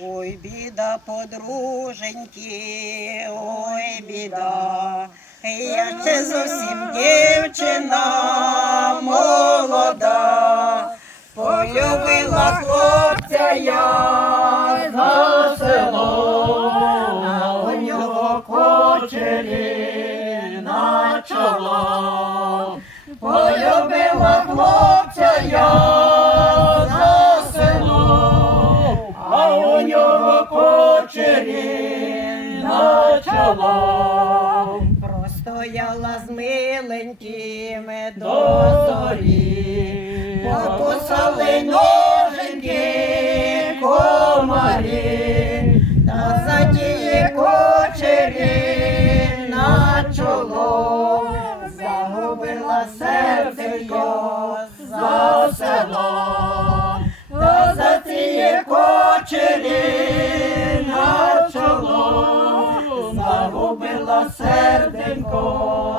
Ой, біда, подруженьки, ой, біда. Я ще зовсім дівчина молода, полюбила хлопця я за село, а у нього кочері на чоло. Полюбила хлопця у кочері на чоло. Простояла з миленькими до зорі, покусали ноженьки комарі, та за тії кочері на чоло загубила серденько за село, та за цієї кочері загубила серденько